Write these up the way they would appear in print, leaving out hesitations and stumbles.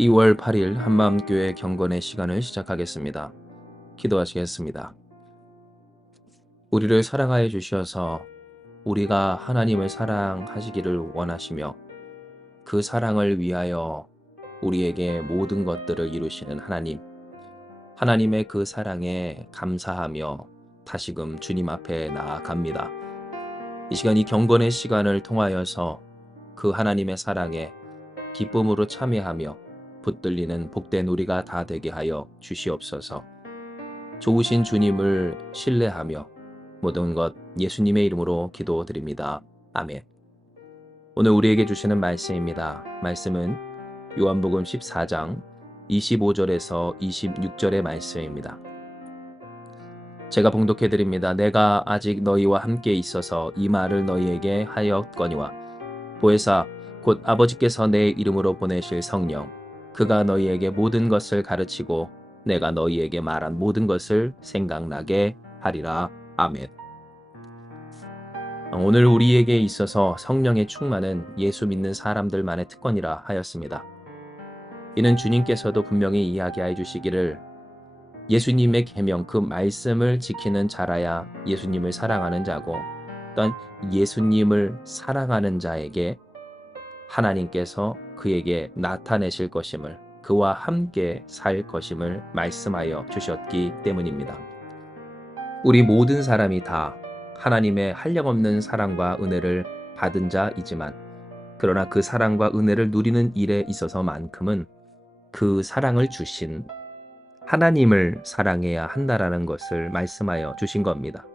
2월 8일 한마음교회 경건의 시간을 시작하겠습니다. 기도하시겠습니다. 우리를 사랑하여 주셔서 우리가 하나님을 사랑하시기를 원하시며 그 사랑을 위하여 우리에게 모든 것들을 이루시는 하나님의 그 사랑에 감사하며 다시금 주님 앞에 나아갑니다. 이 시간 이 경건의 시간을 통하여서 그 하나님의 사랑에 기쁨으로 참여하며 붙들리는 복된 우리가 다 되게 하여 주시옵소서. 좋으신 주님을 신뢰하며 모든 것 예수님의 이름으로 기도드립니다. 아멘. 오늘 우리에게 주시는 말씀입니다. 말씀은 요한복음 14장 25절에서 26절의 말씀입니다. 제가 봉독해드립니다. 내가 아직 너희와 함께 있어서 이 말을 너희에게 하였거니와 보혜사 곧 아버지께서 내 이름으로 보내실 성령 그가 너희에게 모든 것을 가르치고 내가 너희에게 말한 모든 것을 생각나게 하리라. 아멘. 오늘 우리에게 있어서 성령의 충만은 예수 믿는 사람들만의 특권이라 하였습니다. 이는 주님께서도 분명히 이야기해 주시기를 예수님의 계명 그 말씀을 지키는 자라야 예수님을 사랑하는 자고 또한 예수님을 사랑하는 자에게 하나님께서 그에게 나타내실 것임을 그와 함께 살 것임을 말씀하여 주셨기 때문입니다. 우리 모든 사람이 다 하나님의 한량없는 사랑과 은혜를 받은 자이지만 그러나 그 사랑과 은혜를 누리는 일에 있어서만큼은 그 사랑을 주신 하나님을 사랑해야 한다라는 것을 말씀하여 주신 겁니다.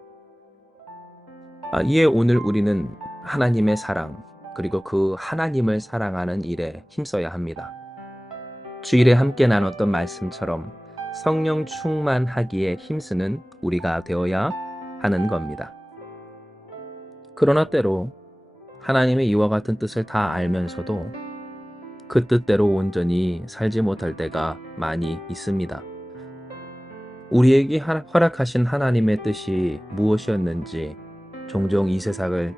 이에 오늘 우리는 하나님의 사랑 그리고 그 하나님을 사랑하는 일에 힘써야 합니다. 주일에 함께 나눴던 말씀처럼 성령 충만하기에 힘쓰는 우리가 되어야 하는 겁니다. 그러나 때로 하나님의 이와 같은 뜻을 다 알면서도 그 뜻대로 온전히 살지 못할 때가 많이 있습니다. 우리에게 허락하신 하나님의 뜻이 무엇이었는지 종종 이 세상을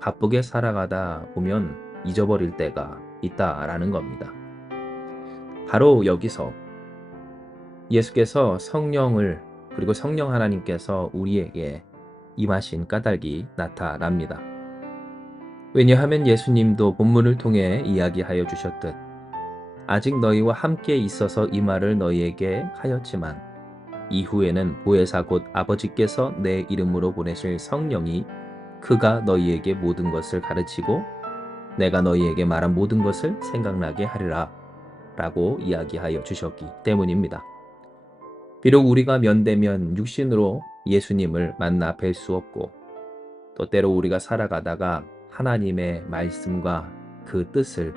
바쁘게 살아가다 보면 잊어버릴 때가 있다라는 겁니다. 바로 여기서 예수께서 성령을 그리고 성령 하나님께서 우리에게 임하신 까닭이 나타납니다. 왜냐하면 예수님도 본문을 통해 이야기하여 주셨듯 아직 너희와 함께 있어서 이 말을 너희에게 하였지만 이후에는 보혜사 곧 아버지께서 내 이름으로 보내실 성령이 그가 너희에게 모든 것을 가르치고 내가 너희에게 말한 모든 것을 생각나게 하리라 라고 이야기하여 주셨기 때문입니다. 비록 우리가 면대면 육신으로 예수님을 만나 뵐 수 없고 또 때로 우리가 살아가다가 하나님의 말씀과 그 뜻을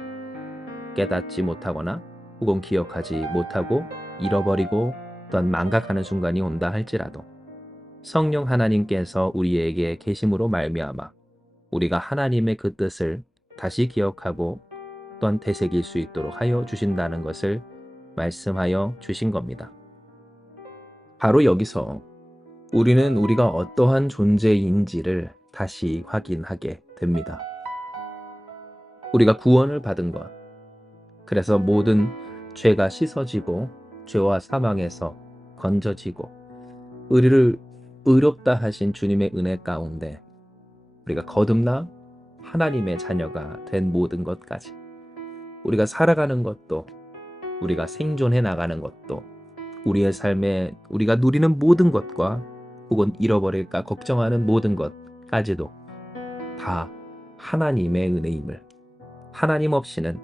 깨닫지 못하거나 혹은 기억하지 못하고 잃어버리고 또한 망각하는 순간이 온다 할지라도 성령 하나님께서 우리에게 계심으로 말미암아 우리가 하나님의 그 뜻을 다시 기억하고 또한 되새길 수 있도록 하여 주신다는 것을 말씀하여 주신 겁니다. 바로 여기서 우리는 우리가 어떠한 존재인지를 다시 확인하게 됩니다. 우리가 구원을 받은 것, 그래서 모든 죄가 씻어지고 죄와 사망에서 건져지고 우리를 의롭다 하신 주님의 은혜 가운데 우리가 거듭나 하나님의 자녀가 된 모든 것까지 우리가 살아가는 것도 우리가 생존해 나가는 것도 우리의 삶에 우리가 누리는 모든 것과 혹은 잃어버릴까 걱정하는 모든 것까지도 다 하나님의 은혜임을 하나님 없이는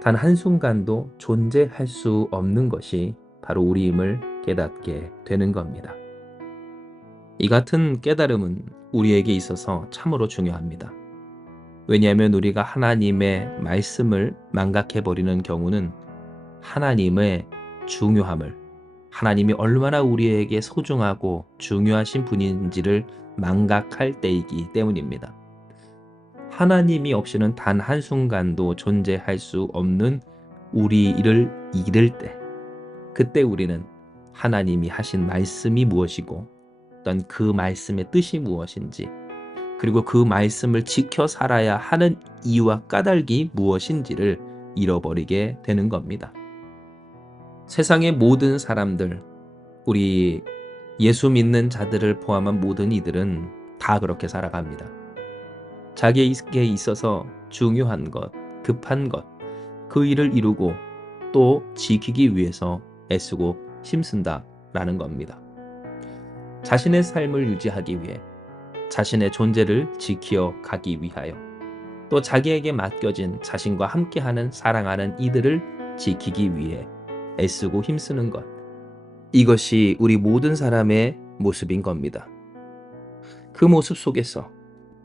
단 한순간도 존재할 수 없는 것이 바로 우리임을 깨닫게 되는 겁니다. 이 같은 깨달음은 우리에게 있어서 참으로 중요합니다. 왜냐하면 우리가 하나님의 말씀을 망각해버리는 경우는 하나님의 중요함을 하나님이 얼마나 우리에게 소중하고 중요하신 분인지를 망각할 때이기 때문입니다. 하나님이 없이는 단 한순간도 존재할 수 없는 우리를 잃을 때 그때 우리는 하나님이 하신 말씀이 무엇이고 또한 그 말씀의 뜻이 무엇인지 그리고 그 말씀을 지켜 살아야 하는 이유와 까닭이 무엇인지를 잃어버리게 되는 겁니다. 세상의 모든 사람들, 우리 예수 믿는 자들을 포함한 모든 이들은 다 그렇게 살아갑니다. 자기에게 있어서 중요한 것, 급한 것, 그 일을 이루고 또 지키기 위해서 애쓰고 힘쓴다라는 겁니다. 자신의 삶을 유지하기 위해, 자신의 존재를 지켜 가기 위하여, 또 자기에게 맡겨진 자신과 함께하는 사랑하는 이들을 지키기 위해 애쓰고 힘쓰는 것. 이것이 우리 모든 사람의 모습인 겁니다. 그 모습 속에서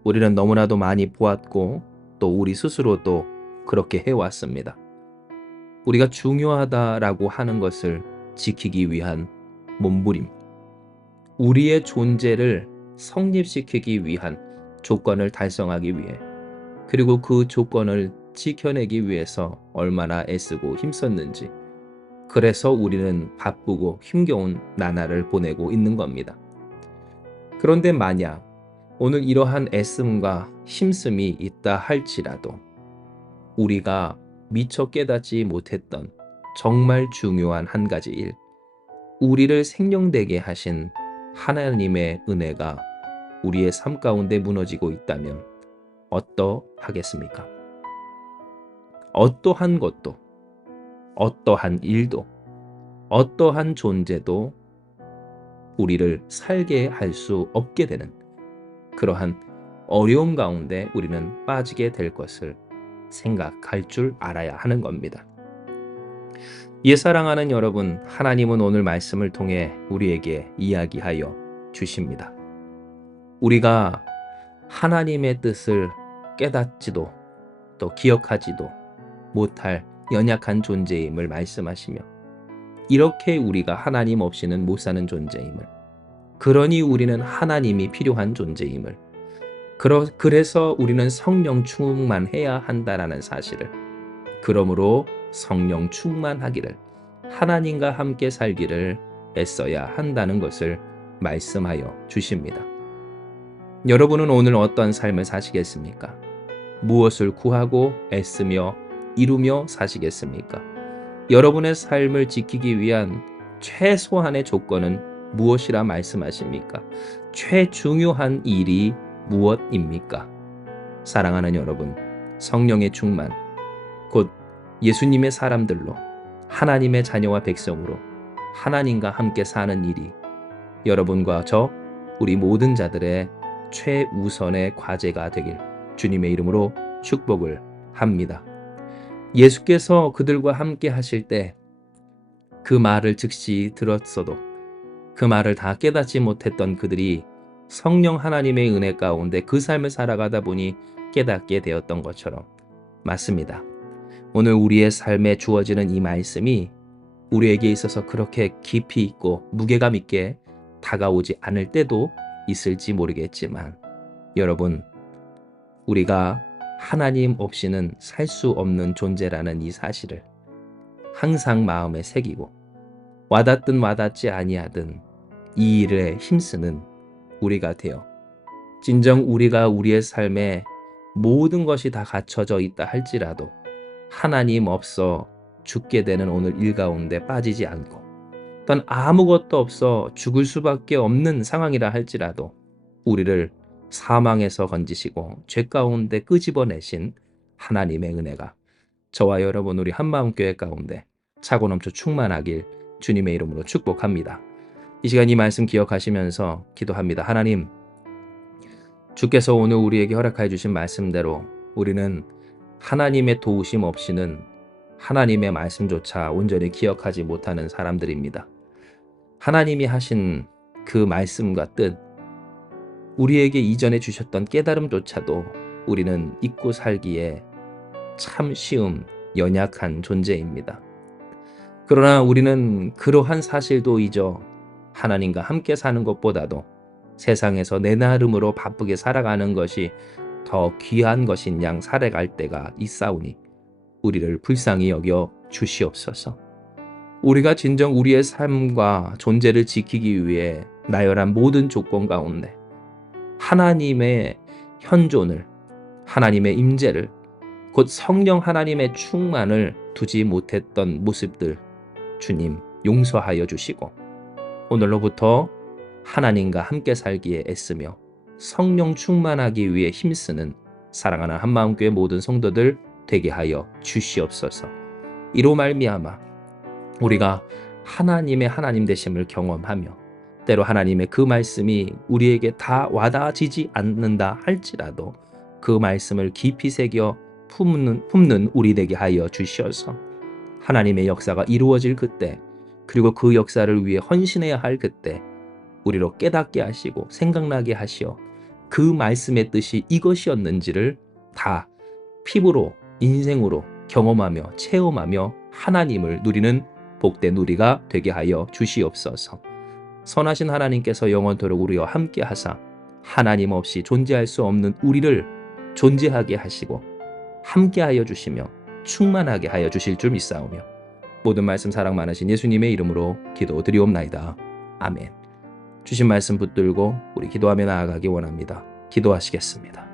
우리는 너무나도 많이 보았고 또 우리 스스로도 그렇게 해왔습니다. 우리가 중요하다라고 하는 것을 지키기 위한 몸부림, 우리의 존재를 성립시키기 위한 조건을 달성하기 위해, 그리고 그 조건을 지켜내기 위해서 얼마나 애쓰고 힘썼는지, 그래서 우리는 바쁘고 힘겨운 나날을 보내고 있는 겁니다. 그런데 만약 오늘 이러한 애씀과 힘씀이 있다 할지라도 우리가 미처 깨닫지 못했던 정말 중요한 한 가지 일, 우리를 생명되게 하신 하나님의 은혜가 우리의 삶 가운데 무너지고 있다면 어떠하겠습니까? 어떠한 것도, 어떠한 일도, 어떠한 존재도 우리를 살게 할 수 없게 되는 그러한 어려움 가운데 우리는 빠지게 될 것을 생각할 줄 알아야 하는 겁니다. 사랑하는 여러분, 하나님은 오늘 말씀을 통해 우리에게 이야기하여 주십니다. 우리가 하나님의 뜻을 깨닫지도 또 기억하지도 못할 연약한 존재임을 말씀하시며, 이렇게 우리가 하나님 없이는 못 사는 존재임을, 그러니 우리는 하나님이 필요한 존재임을, 그래서 우리는 성령 충만해야 한다라는 사실을, 그러므로 성령 충만하기를, 하나님과 함께 살기를 애써야 한다는 것을 말씀하여 주십니다. 여러분은 오늘 어떤 삶을 사시겠습니까? 무엇을 구하고 애쓰며 이루며 사시겠습니까? 여러분의 삶을 지키기 위한 최소한의 조건은 무엇이라 말씀하십니까? 최중요한 일이 무엇입니까? 사랑하는 여러분, 성령의 충만, 곧 예수님의 사람들로, 하나님의 자녀와 백성으로 하나님과 함께 사는 일이 여러분과 저, 우리 모든 자들의 최우선의 과제가 되길 주님의 이름으로 축복을 합니다. 예수께서 그들과 함께 하실 때 그 말을 즉시 들었어도 그 말을 다 깨닫지 못했던 그들이 성령 하나님의 은혜 가운데 그 삶을 살아가다 보니 깨닫게 되었던 것처럼, 맞습니다. 오늘 우리의 삶에 주어지는 이 말씀이 우리에게 있어서 그렇게 깊이 있고 무게감 있게 다가오지 않을 때도 있을지 모르겠지만, 여러분, 우리가 하나님 없이는 살 수 없는 존재라는 이 사실을 항상 마음에 새기고, 와닿든 와닿지 아니하든 이 일에 힘쓰는 우리가 되어, 진정 우리가 우리의 삶에 모든 것이 다 갖춰져 있다 할지라도 하나님 없어 죽게 되는 오늘 일 가운데 빠지지 않고, 또한 아무것도 없어 죽을 수밖에 없는 상황이라 할지라도 우리를 사망에서 건지시고 죄 가운데 끄집어내신 하나님의 은혜가 저와 여러분 우리 한마음교회 가운데 차고 넘쳐 충만하길 주님의 이름으로 축복합니다. 이 시간 이 말씀 기억하시면서 기도합니다. 하나님, 주께서 오늘 우리에게 허락해 주신 말씀대로 우리는 하나님의 도우심 없이는 하나님의 말씀조차 온전히 기억하지 못하는 사람들입니다. 하나님이 하신 그 말씀과 뜻, 우리에게 이전에 주셨던 깨달음조차도 우리는 잊고 살기에 참 쉬운 연약한 존재입니다. 그러나 우리는 그러한 사실도 잊어 하나님과 함께 사는 것보다도 세상에서 내 나름으로 바쁘게 살아가는 것이 더 귀한 것인 양 살아갈 때가 있사오니 우리를 불쌍히 여겨 주시옵소서. 우리가 진정 우리의 삶과 존재를 지키기 위해 나열한 모든 조건 가운데 하나님의 현존을, 하나님의 임재를, 곧 성령 하나님의 충만을 두지 못했던 모습들, 주님 용서하여 주시고 오늘로부터 하나님과 함께 살기에 애쓰며 성령 충만하기 위해 힘쓰는 사랑하는 한마음교회 모든 성도들 되게 하여 주시옵소서. 이로 말미암아 우리가 하나님의 하나님 되심을 경험하며 때로 하나님의 그 말씀이 우리에게 다 와닿아지지 않는다 할지라도 그 말씀을 깊이 새겨 품는 우리 되게 하여 주시어서 하나님의 역사가 이루어질 그때 그리고 그 역사를 위해 헌신해야 할 그때 우리로 깨닫게 하시고 생각나게 하시어 그 말씀의 뜻이 이것이었는지를 다 피부로 인생으로 경험하며 체험하며 하나님을 누리는 복된 우리가 되게 하여 주시옵소서. 선하신 하나님께서 영원토록 우리와 함께 하사 하나님 없이 존재할 수 없는 우리를 존재하게 하시고 함께 하여 주시며 충만하게 하여 주실 줄 믿사오며 모든 말씀 사랑 많으신 예수님의 이름으로 기도드리옵나이다. 아멘. 주신 말씀 붙들고 우리 기도하며 나아가기 원합니다. 기도하시겠습니다.